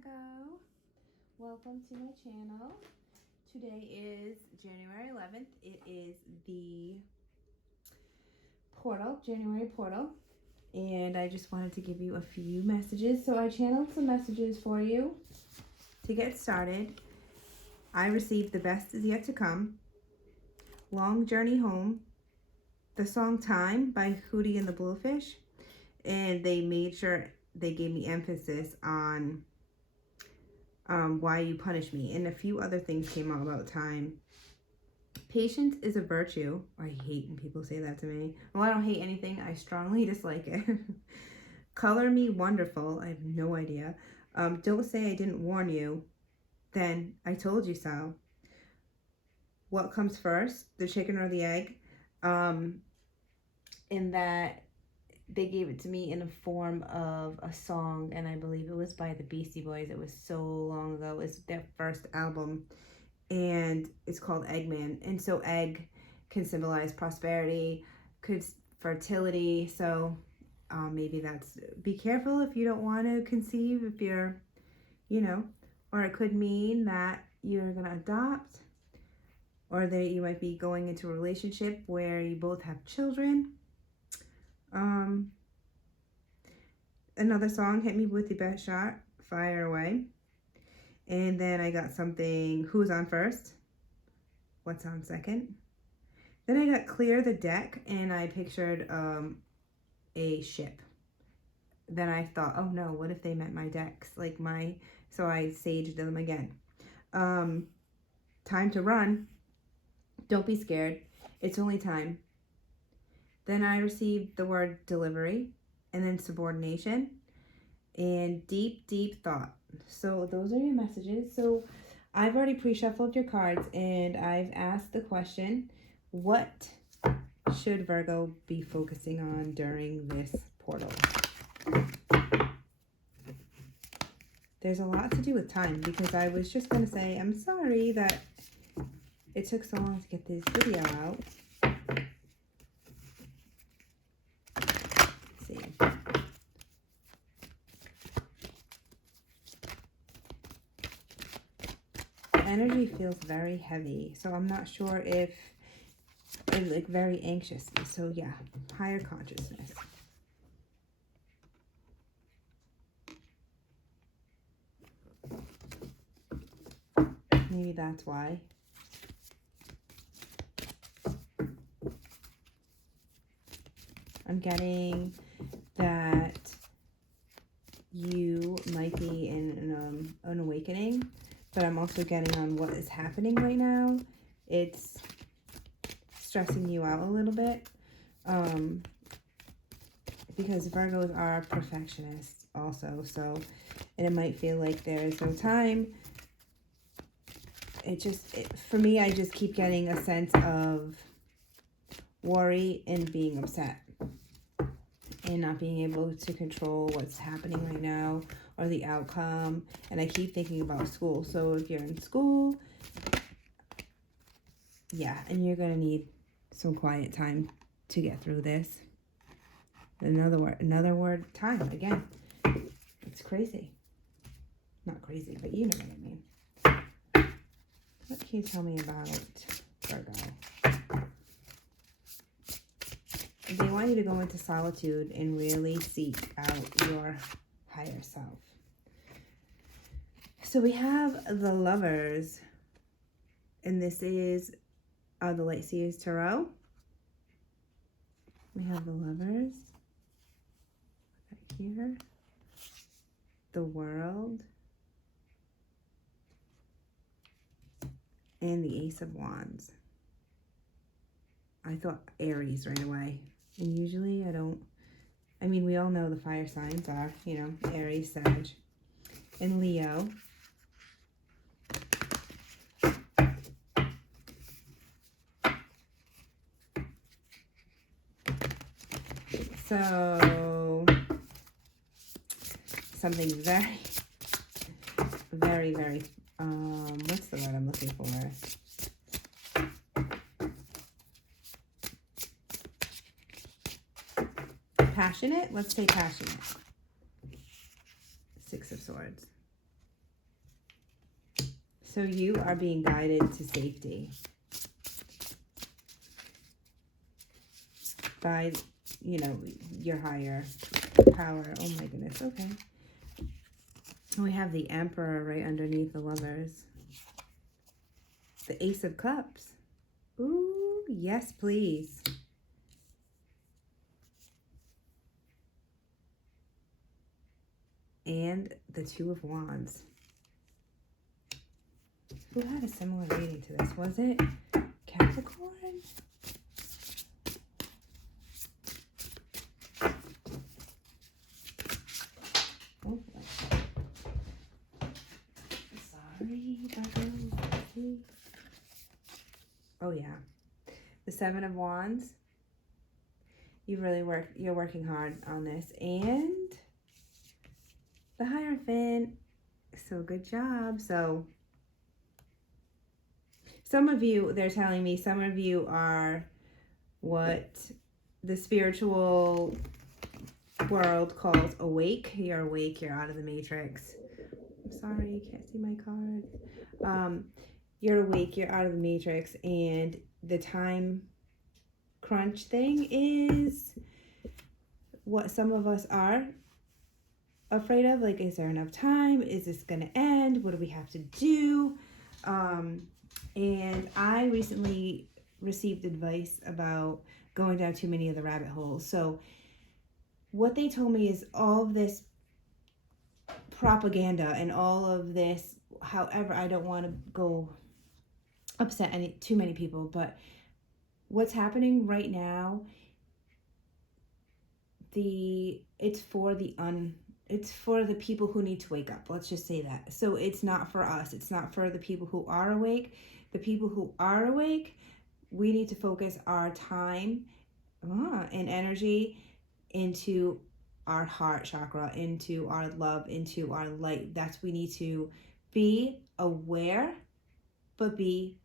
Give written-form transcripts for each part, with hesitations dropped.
Virgo. Welcome to my channel. Today is January 11th. It is the January portal. And I just wanted to give you a few messages. So I channeled some messages for you to get started. I received The Best Is Yet to Come, Long Journey Home, the song Time by Hootie and the Bluefish. And they made sure they gave me emphasis on Why You Punish Me, and a few other things came out about time. Patience is a virtue. I hate when people say that to me. Well, I don't hate anything. I strongly dislike it. Color me wonderful. I have no idea. Don't say I didn't warn you. Then I told you so. What comes first, the chicken or the egg? In that they gave it to me in the form of a song, and I believe it was by the Beastie Boys. It was so long ago. It was their first album, and it's called Eggman. And so egg can symbolize prosperity, fertility. So maybe that's, be careful if you don't want to conceive, if you're, or it could mean that you're going to adopt, or that you might be going into a relationship where you both have children. Another song, Hit Me With Your Best Shot, Fire Away. And then I got something, Who's on First? What's on Second? Then I got Clear the Deck, and I pictured a ship. Then I thought, oh no, what if they meant my decks? So I saged them again. Time to run. Don't be scared. It's only time. Then I received the word delivery, and then subordination, and deep, deep thought. So those are your messages. So I've already pre-shuffled your cards, and I've asked the question, what should Virgo be focusing on during this portal? There's a lot to do with time, because I was just going to say, I'm sorry that it took so long to get this video out. Energy feels very heavy, so I'm not sure if it's very anxious. So yeah, higher consciousness. Maybe that's why. I'm getting that you might be in an awakening. But I'm also getting on what is happening right now. It's stressing you out a little bit. Because Virgos are perfectionists also. And it might feel like there's no time. For me, I just keep getting a sense of worry and being upset. And not being able to control what's happening right now or the outcome. And I keep thinking about school. So if you're in school, yeah, and you're going to need some quiet time to get through this. Another word, time, again. It's crazy. Not crazy, but you know what I mean. What can you tell me about Virgo? They want you to go into solitude and really seek out your higher self. So we have the Lovers, and this is the Light Seers Tarot. We have the Lovers right here, the World, and the Ace of Wands. I thought Aries right away. And usually I don't, we all know the fire signs are, Aries, Sag, and Leo. So, something very, very, very, what's the word I'm looking for? Passionate? Let's say passionate. Six of Swords. So you are being guided to safety by, you know, your higher power. Oh my goodness. Okay. And we have the Emperor right underneath the Lovers. The Ace of Cups. Ooh, yes, please. And the Two of Wands. Who had a similar reading to this? Was it Capricorn? Oh, sorry, Virgo. Oh yeah, the Seven of Wands. You're working hard on this, and the Hierophant. So good job. So some of you, they're telling me, some of you are what the spiritual world calls awake. You're awake. You're out of the matrix. I'm sorry, you can't see my card. You're awake. You're out of the matrix, and the time crunch thing is what some of us are afraid of. Like, is there enough time? Is this going to end? What do we have to do? And I recently received advice about going down too many of the rabbit holes. So what they told me is all of this propaganda and all of this, however, I don't want to go upset too many people, but what's happening right now, it's for the people who need to wake up. Let's just say that. So it's not for us. It's not for the people who are awake. The people who are awake, we need to focus our time and energy into our heart chakra, into our love, into our light. We need to be aware, but be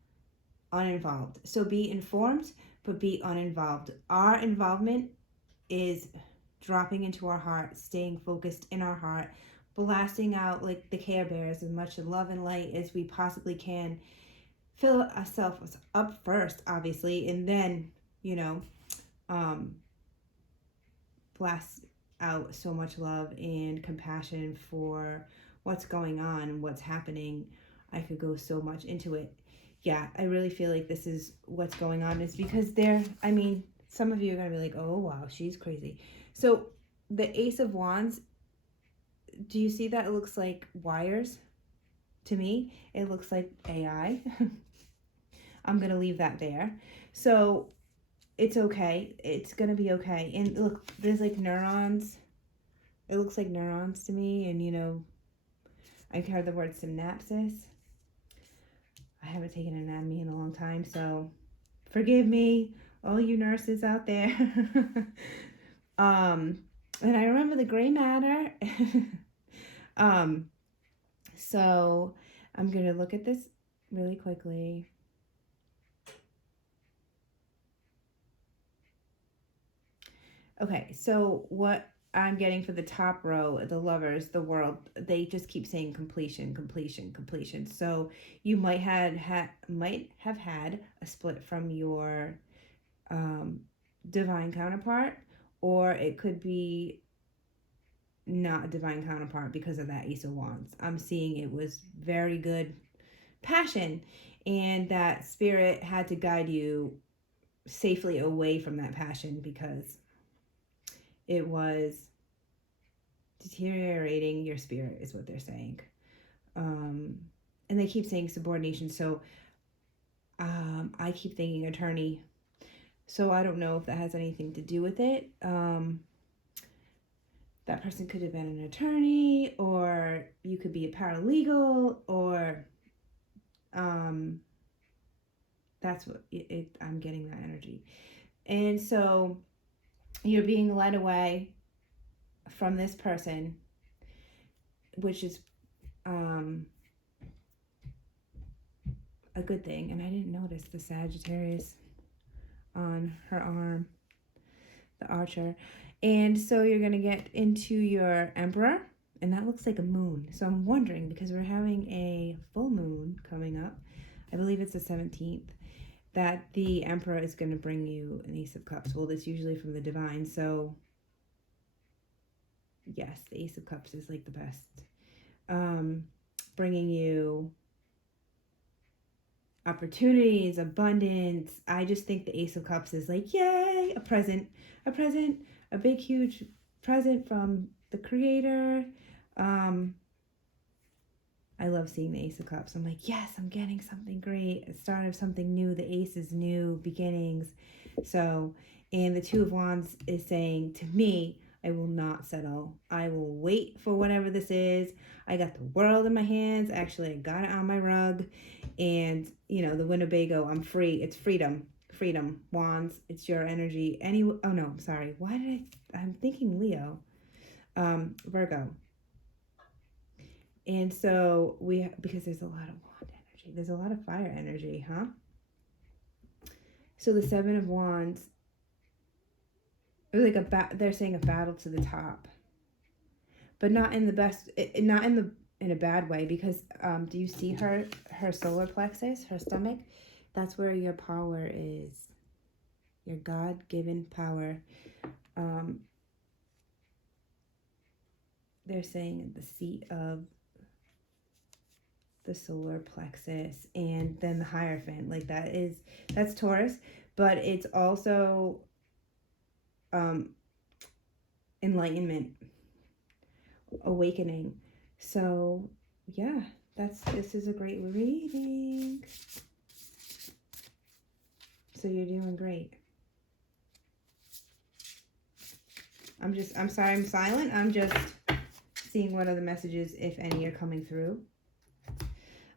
uninvolved. So be informed, but be uninvolved. Our involvement is dropping into our heart, staying focused in our heart, blasting out like the Care Bears as much love and light as we possibly can. Fill ourselves up first, obviously, and then, blast out so much love and compassion for what's going on and what's happening. I could go so much into it. Yeah, I really feel like this is what's going on. It's because some of you are going to be like, oh, wow, she's crazy. So the Ace of Wands, do you see that? It looks like wires to me. It looks like AI. I'm going to leave that there. So it's okay. It's going to be okay. And look, there's like neurons. It looks like neurons to me. And, I've heard the word synapses. I haven't taken anatomy in a long time, so forgive me, all you nurses out there. And I remember the gray matter. So I'm going to look at this really quickly. Okay, so what I'm getting for the top row, the Lovers, the World, they just keep saying completion, completion, completion. So you might have had a split from your divine counterpart, or it could be not a divine counterpart because of that Ace of Wands. I'm seeing it was very good passion, and that spirit had to guide you safely away from that passion because it was deteriorating your spirit, is what they're saying. And they keep saying subordination. So I keep thinking attorney. So I don't know if that has anything to do with it. That person could have been an attorney, or you could be a paralegal, or that's what I'm getting that energy. And so you're being led away from this person, which is a good thing. And I didn't notice the Sagittarius on her arm, the Archer. And so you're going to get into your Emperor. And that looks like a moon. So I'm wondering, because we're having a full moon coming up, I believe it's the 17th, that the Emperor is going to bring you an Ace of Cups. Well, that's usually from the divine. So yes, the Ace of Cups is like the best. Bringing you opportunities, abundance. I just think the Ace of Cups is like, yay, a present, a big, huge present from the Creator. I love seeing the Ace of Cups. I'm like, yes, I'm getting something great. A start of something new. The Ace is new beginnings. So, and the Two of Wands is saying to me, I will not settle. I will wait for whatever this is. I got the world in my hands. Actually, I got it on my rug. And, you know, the Winnebago, I'm free. It's freedom. Freedom. Wands. It's your energy. Oh, no, sorry. I'm thinking Leo. Virgo. And so because there's a lot of wand energy. There's a lot of fire energy, huh? So the Seven of Wands, it was like they're saying a battle to the top. But not in the best, not in a bad way, because do you see her solar plexus, her stomach? That's where your power is. Your God-given power. They're saying the seat of the solar plexus, and then the Hierophant, like that's Taurus, but it's also enlightenment, awakening. So yeah, this is a great reading. So you're doing great. I'm sorry I'm silent. I'm just seeing what other messages, if any, are coming through.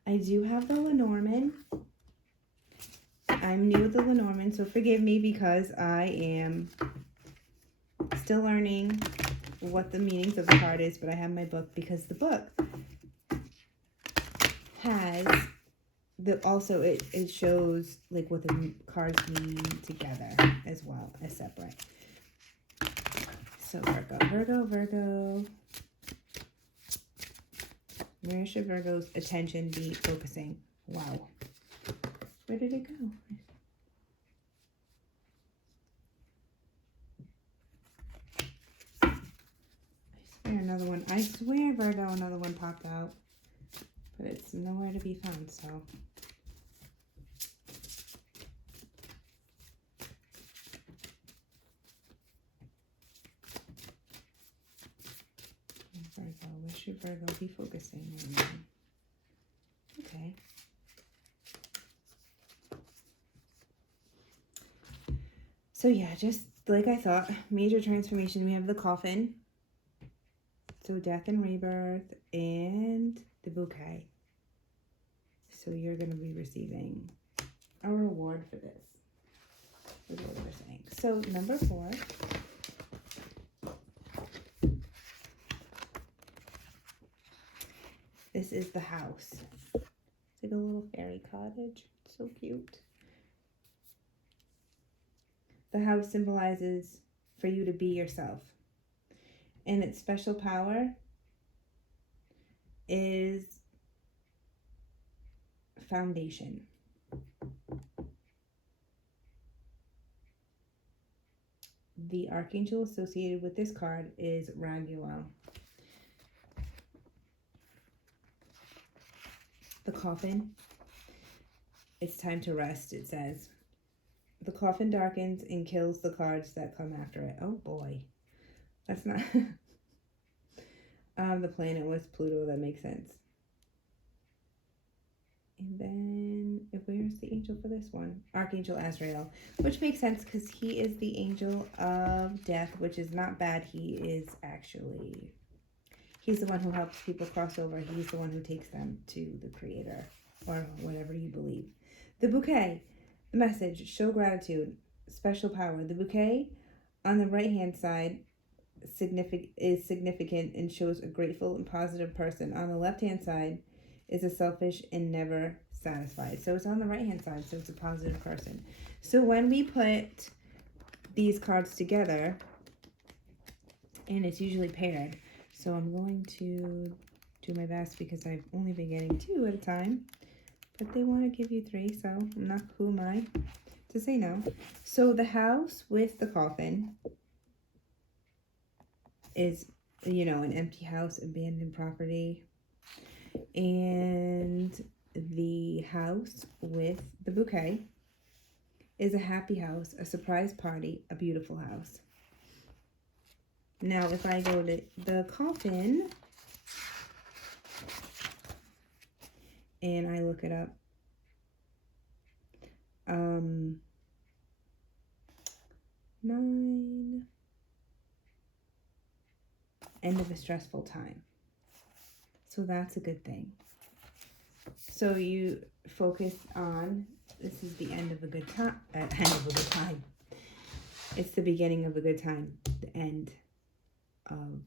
I do have the Lenormand. I'm new with the Lenormand, so forgive me because I am still learning what the meanings of the card is, but I have my book because the book has it shows like what the cards mean together as well as separate. So Virgo. Where should Virgo's attention be focusing? Wow. Where did it go? I swear Virgo, another one popped out. But it's nowhere to be found, so. Virgo, where should Virgo be focusing on? Okay. So yeah, just like I thought, major transformation. We have the Coffin. So death and rebirth, and the bouquet. So you're going to be receiving a reward for this, is what we're saying. So number 4. This is the house. It's like a little fairy cottage. It's so cute. The house symbolizes for you to be yourself. And its special power is foundation. The archangel associated with this card is Raguel. The coffin. It's time to rest, it says. The coffin darkens and kills the cards that come after it. Oh boy. That's not... the planet was Pluto. That makes sense. And then, where's the angel for this one? Archangel Azrael. Which makes sense because he is the angel of death, which is not bad. He's the one who helps people cross over. He's the one who takes them to the Creator, or whatever you believe. The bouquet. The message, show gratitude, special power. The bouquet on the right-hand side is significant and shows a grateful and positive person. On the left-hand side is a selfish and never satisfied. So it's on the right-hand side, so it's a positive person. So when we put these cards together, and it's usually paired, So I'm going to do my best because I've only been getting 2 at a time. But they want to give you 3, so I'm not, who am I to say no? So the house with the coffin is, you know, an empty house, abandoned property. And the house with the bouquet is a happy house, a surprise party, a beautiful house. Now, if I go to the coffin and I look it up, 9, end of a stressful time. So that's a good thing. So you focus on, this is the end of a good time, end of a good time. It's the beginning of a good time, the end of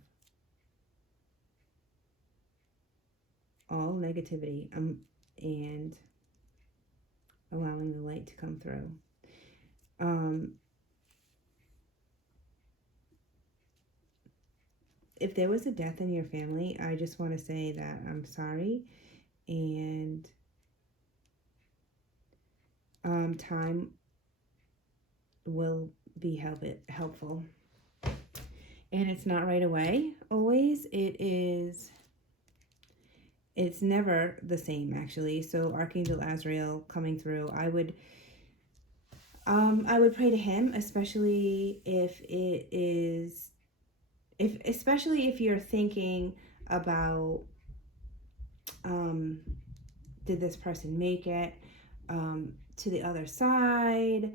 all negativity, and allowing the light to come through. If there was a death in your family, I just want to say that I'm sorry, and time will be helpful. And it's not right away, always. It's never the same, actually. So Archangel Azrael coming through, I would pray to him, especially if it is, especially if you're thinking about, did this person make it to the other side?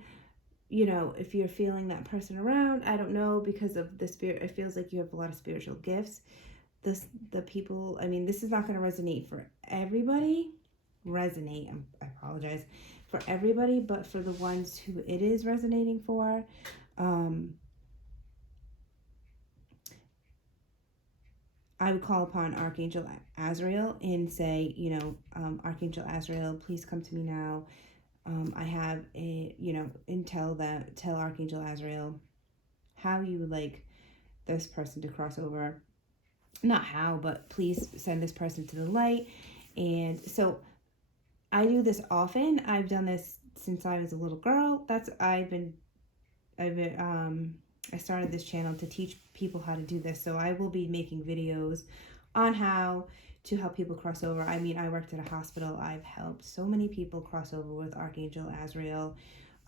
You know, if you're feeling that person around, I don't know, because of the spirit, it feels like you have a lot of spiritual gifts. The people, I mean, this is not going to resonate for everybody. I apologize, for everybody, but for the ones who it is resonating for, I would call upon Archangel Azrael and say, you know, Archangel Azrael, please come to me now. I have a, you know, and tell Archangel Azrael how you would like this person to cross over. Not how, but please send this person to the light. And so I do this often. I've done this since I was a little girl. I started this channel to teach people how to do this. So I will be making videos on how to help people cross over. I mean, I worked at a hospital. I've helped so many people cross over with Archangel Azrael.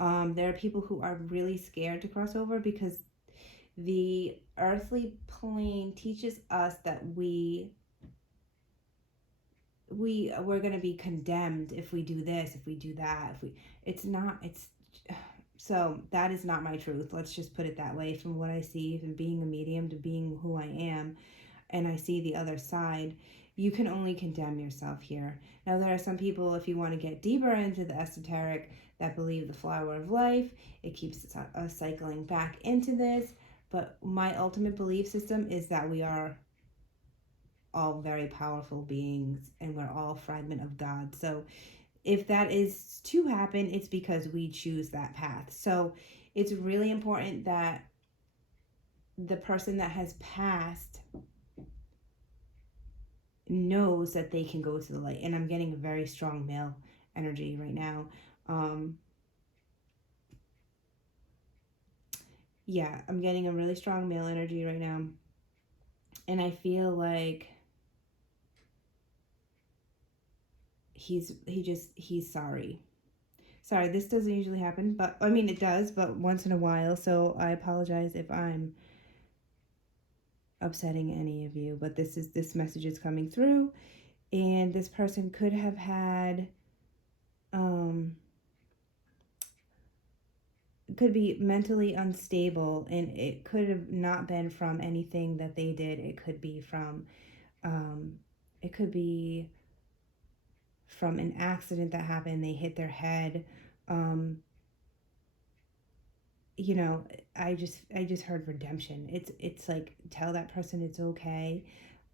There are people who are really scared to cross over because the earthly plane teaches us that we're going to be condemned if we do this, if we do that, so that is not my truth. Let's just put it that way. From what I see, from being a medium to being who I am, and I see the other side, you can only condemn yourself here. Now, there are some people, if you want to get deeper into the esoteric, that believe the flower of life. It keeps us cycling back into this. But my ultimate belief system is that we are all very powerful beings and we're all fragment of God. So if that is to happen, it's because we choose that path. So it's really important that the person that has passed knows that they can go to the light. And I'm getting a very strong male energy right now. Yeah, I'm getting a really strong male energy right now. And I feel like he's sorry. Sorry, this doesn't usually happen, but I mean, it does, but once in a while. So I apologize if I'm upsetting any of you, but this message is coming through, and this person could have had, could be mentally unstable, and it could have not been from anything that they did. It could be from, an accident that happened. They hit their head. You know, I just heard redemption. It's like, tell that person it's okay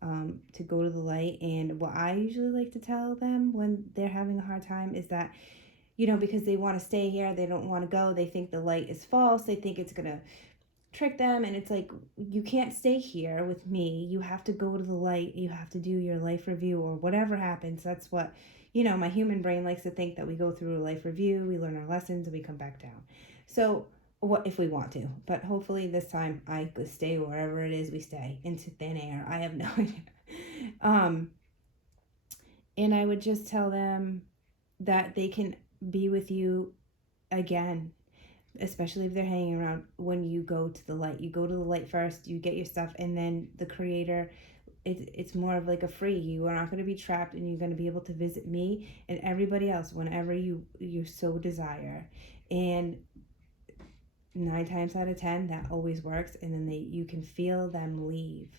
to go to the light. And what I usually like to tell them when they're having a hard time is that, you know, because they want to stay here, they don't want to go, they think the light is false, they think it's gonna trick them, and it's like, you can't stay here with me. You have to go to the light. You have to do your life review or whatever happens. That's what, my human brain likes to think, that we go through a life review, we learn our lessons, and we come back down. So what if we want to? But hopefully this time I could stay wherever it is we stay, into thin air. I have no idea. And I would just tell them that they can be with you again, especially if they're hanging around. When you go to the light, you go to the light first, you get your stuff, and then the Creator, it's more of like a free. You are not going to be trapped, and you're going to be able to visit me and everybody else whenever you so desire. And 9 times out of 10 that always works, and then you can feel them leave,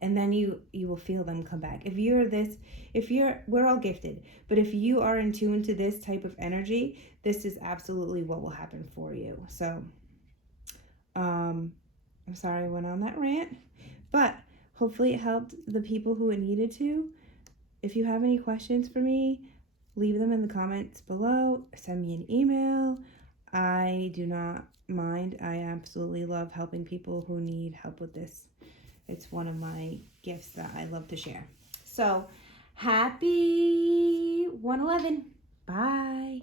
and then you will feel them come back. We're all gifted, but if you are in tune to this type of energy, this is absolutely what will happen for you. So I'm sorry I went on that rant, but hopefully it helped the people who it needed to. If you have any questions for me, leave them in the comments below. Send me an email. I do not mind. I absolutely love helping people who need help with this. It's one of my gifts that I love to share. So happy 111. Bye.